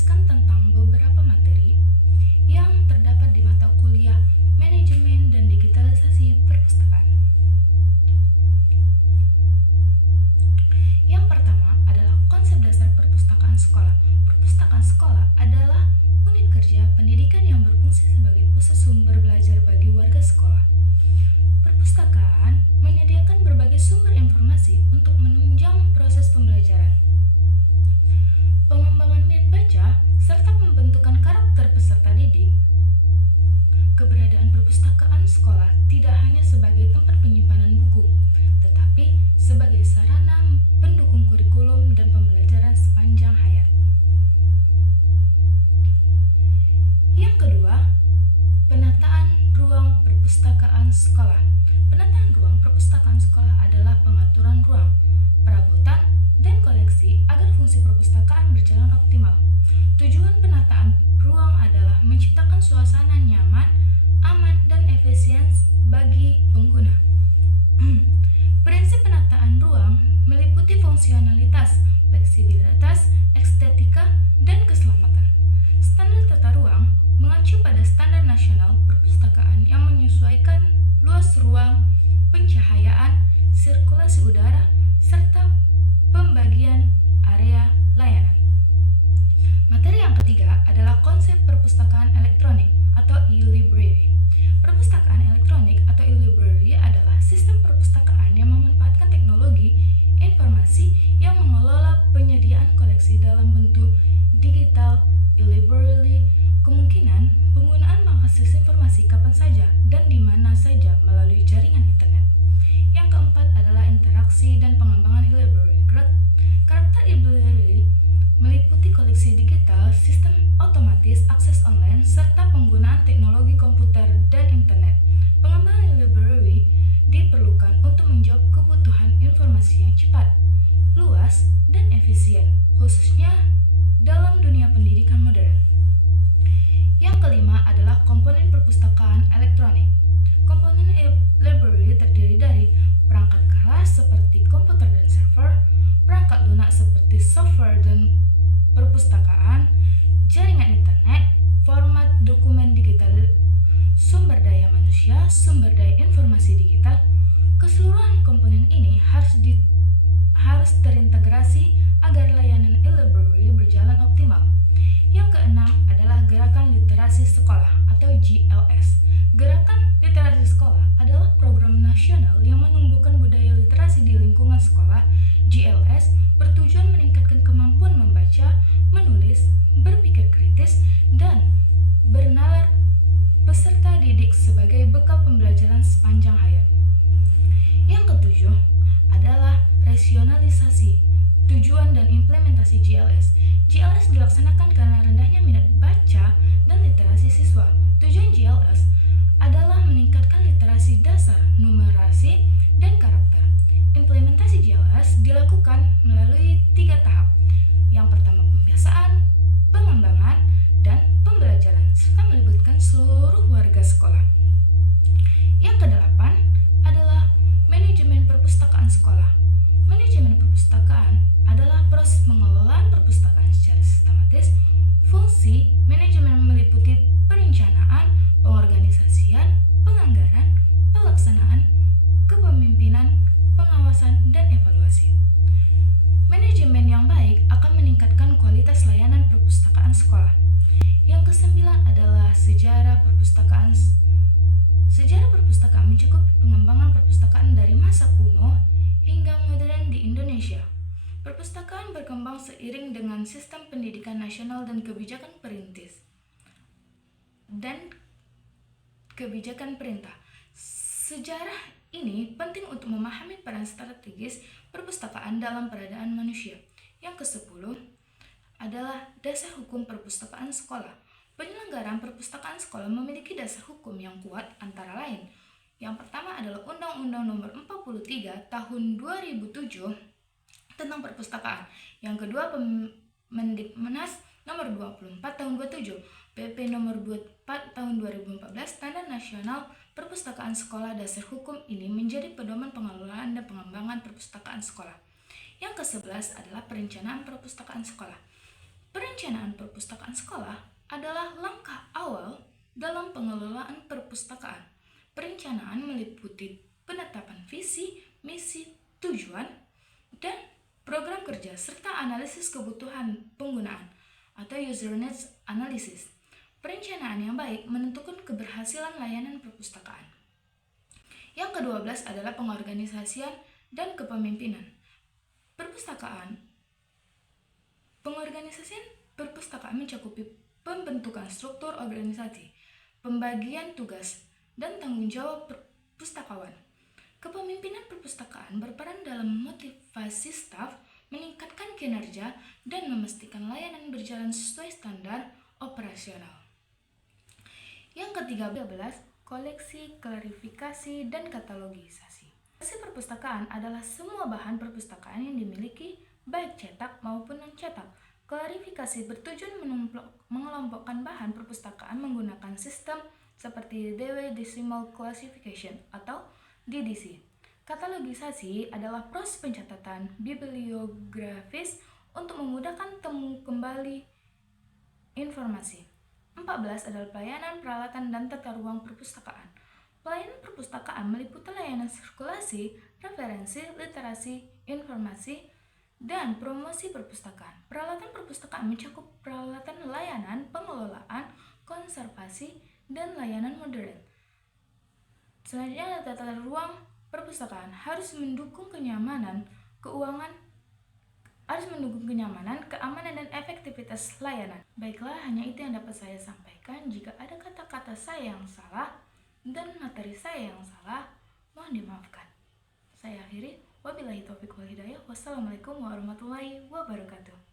menjelaskan tentang beberapa materi yang terdapat di mata kuliah Manajemen dan Digitalisasi Perpustakaan. Yang pertama adalah konsep dasar perpustakaan sekolah. Perpustakaan sekolah adalah unit kerja pendidikan yang berfungsi sebagai pusat sumber belajar bagi warga sekolah. Perpustakaan menyediakan berbagai sumber informasi untuk menunjang proses pembelajaran, pengembangan minat baca, serta pembentukan karakter peserta didik. Keberadaan perpustakaan sekolah tidak hanya sebagai tempat penyimpanan buku, tetapi sebagai sarana pendukung kurikulum dan pembelajaran sepanjang hayat. Yang kedua, penataan ruang perpustakaan sekolah. Penataan ruang perpustakaan sekolah adalah pengaturan ruang, perabotan, dan koleksi agar fungsi perpustakaan berjalan optimal. Tujuan penataan ruang adalah menciptakan suasana nyaman, aman, dan efisien bagi pengguna. Prinsip penataan ruang meliputi fungsionalitas, fleksibilitas, estetika, dan keselamatan. Standar tata ruang mengacu pada standar nasional perpustakaan yang menyesuaikan luas ruang, pencahayaan, sirkulasi udara, serta pembagian area layanan. Materi yang ketiga adalah konsep perpustakaan elektronik atau e-library. Perpustakaan elektronik atau e-library adalah sistem perpustakaan yang memanfaatkan teknologi informasi yang mengelola penyediaan koleksi dalam bentuk digital. E-library kemungkinan penggunaan mengakses informasi kapan saja dan di mana saja melalui jaringan internet. Yang keempat adalah interaksi dan pengembangan e-library. Karakter e-library meliputi koleksi digital, sistem otomatis, akses online, serta penggunaan teknologi komputer dan internet. Pengembangan e-library diperlukan untuk menjawab kebutuhan informasi yang cepat, luas, dan efisien, khususnya dalam dunia pendidikan modern. Yang kelima adalah komponen perpustakaan elektronik. Komponen e-library terdiri dari perangkat keras seperti komputer dan server, perangkat lunak seperti software dan perpustakaan, jaringan internet, format dokumen digital, sumber daya manusia, sumber daya informasi digital. Keseluruhan komponen ini harus terintegrasi agar layanan e-library berjalan optimal. Yang keenam adalah Gerakan Literasi Sekolah atau GLS. Gerakan Literasi Sekolah adalah program nasional yang menumbuhkan budaya literasi di lingkungan sekolah. GLS bertujuan meningkatkan kemampuan membaca, menulis, berpikir kritis, dan bernalar peserta didik sebagai bekal pembelajaran sepanjang hayat. Yang ketujuh adalah rasionalisasi tujuan dan implementasi GLS. GLS dilaksanakan karena rendahnya minat baca dan literasi siswa. Tujuan GLS adalah meningkatkan literasi dasar, numerasi, dan karakter. Implementasi GLS dilakukan melalui 3 tahap. Yang pertama pembiasaan, pengembangan, dan pembelajaran, serta melibatkan seluruh warga sekolah. Yang kedelapan adalah manajemen perpustakaan sekolah. Manajemen perpustakaan adalah proses pengelolaan perpustakaan secara sistematis. Fungsi manajemen meliputi perencanaan, pengorganisasian, penganggaran, pelaksanaan, kepemimpinan, pengawasan, dan evaluasi. Manajemen yang baik akan meningkatkan kualitas layanan perpustakaan sekolah. Yang kesembilan adalah sejarah perpustakaan. Sejarah perpustakaan mencakup pengembangan perpustakaan dari masa kuno hingga modern di Indonesia. Perpustakaan berkembang seiring dengan sistem pendidikan nasional dan kebijakan perintah. Sejarah ini penting untuk memahami peran strategis perpustakaan dalam peradaan manusia. Yang ke-10 adalah dasar hukum perpustakaan sekolah. Penyelenggaraan perpustakaan sekolah memiliki dasar hukum yang kuat antara lain. Yang pertama adalah Undang-Undang Nomor 43 Tahun 2007 tentang perpustakaan. Yang kedua Permendiknas Nomor 24 Tahun 27, PP Nomor 24 Tahun 2014 Standar Nasional Perpustakaan Sekolah. Dasar hukum ini menjadi pedoman pengelolaan dan pengembangan perpustakaan sekolah. Yang ke-11 adalah perencanaan perpustakaan sekolah. Perencanaan perpustakaan sekolah adalah langkah awal dalam pengelolaan perpustakaan. Perencanaan meliputi penetapan visi, misi, tujuan, dan program kerja serta analisis kebutuhan penggunaan atau user needs analysis. Perencanaan yang baik menentukan keberhasilan layanan perpustakaan. Yang ke-12 adalah pengorganisasian dan kepemimpinan. Pengorganisasian perpustakaan mencakupi pembentukan struktur organisasi, pembagian tugas, dan tanggung jawab pustakawan. Kepemimpinan perpustakaan berperan dalam motivasi staf, meningkatkan kinerja, dan memastikan layanan berjalan sesuai standar operasional. Yang ke-13, koleksi, klarifikasi, dan katalogisasi. Koleksi perpustakaan adalah semua bahan perpustakaan yang dimiliki, baik cetak maupun non-cetak. Klarifikasi bertujuan mengelompokkan bahan perpustakaan menggunakan sistem seperti Dewey Decimal Classification atau DDC. Katalogisasi adalah proses pencatatan bibliografis untuk memudahkan temu kembali informasi. 14 adalah pelayanan, peralatan, dan tata ruang perpustakaan. Pelayanan perpustakaan meliputi layanan sirkulasi, referensi, literasi, informasi, dan promosi perpustakaan. Peralatan perpustakaan mencakup peralatan layanan, pengelolaan, konservasi, dan layanan modern. Selanjutnya, tata ruang perpustakaan harus mendukung kenyamanan, keamanan, dan efektivitas layanan. Baiklah, hanya itu yang dapat saya sampaikan. Jika ada kata-kata saya yang salah dan materi saya yang salah, mohon dimaafkan. Saya akhiri. Wabillahi taufiq wal hidayah. Wassalamualaikum warahmatullahi wabarakatuh.